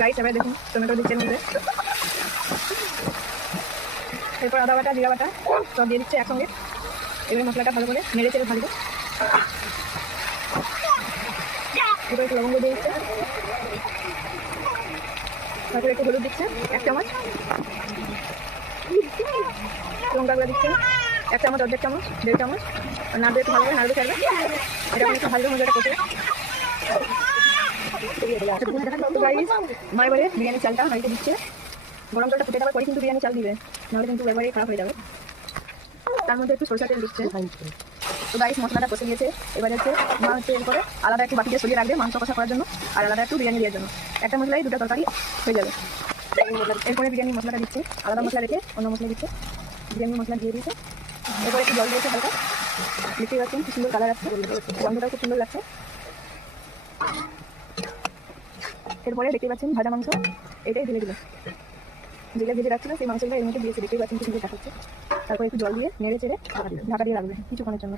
Guys এবারে দেখুন tomato দিচ্ছে এর মধ্যে, এরপর আদা বাটা জিরা বাটা সব দিয়ে দিচ্ছে একসঙ্গে। এবার মশলাটা ভালো করে নেড়ে চেড়ে ভাজবে। এবার একটু লবঙ্গ দিয়ে দিচ্ছে, তারপরে একটু হলুদ দিচ্ছে 1 চামচ, লঙ্কা গুঁড়া দিচ্ছে 1 চামচ, অর্ধেক চামচ, 1.5 চামচ। আর নাড়বে একটু ভালো করে নাড়বে ছাড়বে। এটা একটু ভালো মজাটা করতে মা এবারে বিরিয়ানি চালটা হাঁড়িতে দিচ্ছে। গরম জলটা ফুটে যাওয়ার পরে কিন্তু বিরিয়ানি চাল দিবে, নাহলে কিন্তু এবারে খারাপ হয়ে যাবে। তার মধ্যে একটু সরষা তেল দিচ্ছে। তো গাইস মশলাটা কষে গিয়েছে, এবার হচ্ছে মা হচ্ছে এরপরে আলাদা একটু বাটিতে সরিয়ে রাখবে মাংস কষা করার জন্য, আর আলাদা একটু বিরিয়ানি দেওয়ার জন্য। একটা মশলাই 2টা তরকারি হয়ে যাবে। এরপরে বিরিয়ানি মশলাটা দিচ্ছে, আলাদা মশলা রেখে অন্য মশলা দিচ্ছে। বিরিয়ানি মশলা দিয়ে দিয়েছে, এরপরে একটু জল দিয়েছে হালকা। দেখতেই পাচ্ছেন কি সুন্দর কালার আসছে, গন্ধটাও খুব সুন্দর লাগছে। এরপরে দেখতে পাচ্ছেন ভাজা মাংস এটাই ঢেলে দিল, যেটা ভেজে রাখছিল সেই মাংসটা এর মধ্যে দিয়েছে। দেখতেই পাচ্ছেন কি সুন্দর দেখাচ্ছে। তারপরে একটু জল দিয়ে নেড়ে চেড়ে ঢাকা দিয়ে রাখবে কিছুক্ষণের জন্য।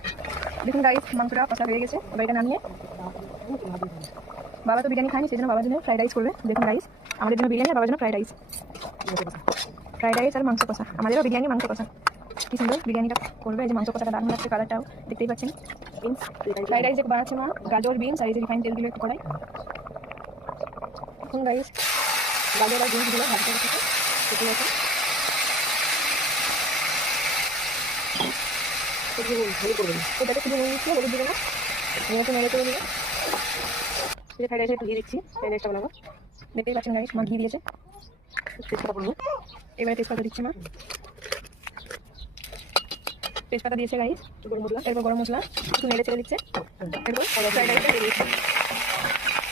দেখুন গাইস মাংসটা কষা হয়ে গেছে, এবার এটা নামিয়ে বাবা তো বিরিয়ানি খায়নি, সেই জন্য বাবার জন্য ফ্রাইড রাইস করবে। দেখুন গাইস আমাদের জন্য বিরিয়ানি আর বাবার জন্য ফ্রাইড রাইস। ফ্রাইড রাইস আর মাংস কষা, আমাদেরও বিরিয়ানি মাংস কষা। কি সুন্দর বিরিয়ানিটা করবে, এই যে মাংস কষাটা দারুণ লাগছে, কালারটাও দেখতেই পাচ্ছেন। ফ্রাইড রাইস যে বানাচ্ছে মা, গাজর বিনস আর এই যে রিফাইন তেল দিলে একটু কড়াই। দেখুন গাইস গাজর আর বিনসগুলো ভাজতে গেছে, দেখতে পাচ্ছেন। এটাকে শুধু নিয়ে নিচ্ছি, হলুদ দিবে না, একটু নেড়ে করে দিবে। এই যে ফ্রাইড রাইসে একটু ঘি দিচ্ছি, ফ্রাইড রাইসটা বানাবো। দেখতেই পাচ্ছেন গাইস মা ঘি দিয়েছে। তেজপাতা করবো, এবারে তেজপাতা দিচ্ছি মা, তেজপাতা দিয়েছে গাইস। এরপর গরম মশলা একটু নেড়ে চেড়ে দিচ্ছে। এরপর ফ্রাইড রাইসটা দিয়ে দিচ্ছে।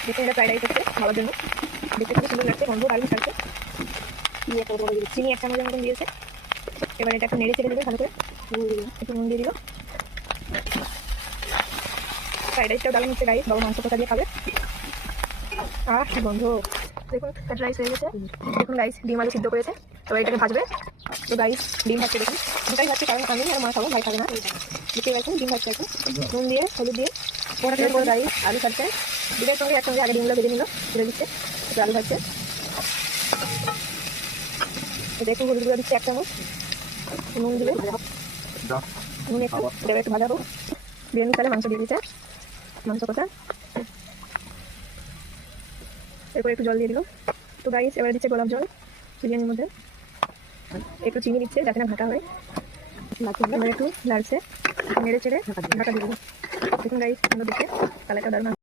দেখুন এটা ফ্রাইড রাইস হচ্ছে খাওয়ার জন্য, দেখতে খুব সুন্দর লাগছে, গন্ধ দারুণ ছাড়ছে। চিনি 1 চামচের মতন দিয়েছে। এবার এটা একটু নেড়ে চেড়ে দেবে ভালো করে, একটু নুন দিয়ে দিল। ফ্রাইড রাইসটাও দারুণ হচ্ছে গাইস, বাবা মাংস কষা দিয়ে খাবে। কি গন্ধ। দেখুন ফ্রাইড রাইস হয়ে গেছে। দেখুন গাইস ডিম আলু সিদ্ধ করেছে, এবার এটাকে ভাজবে। তো গাইস ডিম ভাজছে, দেখুন দুটাই ভাজছে, কারণ আমি আর মা খাবো, ভাই খাবে না। দেখতে পাচ্ছেন ডিম ভাজছে এখন নুন দিয়ে হলুদ দিয়ে। এরপর গাইস আলু ভাজছে, ডিমের সঙ্গে একসঙ্গে আগে ডিমগুলো ভেজে নিল, ভেজে দিচ্ছে। একটু আলু ভাজছে, দেখুন হলুদ গুঁড়ো দিচ্ছে 1 চামচ, নুন দিবে নুন একটু, এবার একটু ভাজাবো। বিরিয়ানি চালে মাংস দিয়ে দিচ্ছে, মাংস কষা। এরপর একটু জল দিয়ে দিল। তো গাইস এবারে দিচ্ছে গোলাপ জল বিরিয়ানির মধ্যে, একটু চিনি দিচ্ছে যাতে না ঘাটা হয়। এবার একটু লাড়ছে, নেড়ে চেড়ে ঢাকা দিয়ে দেবো। দেখুন গাইস সুন্দর দিচ্ছে, কালারটা দারুণ।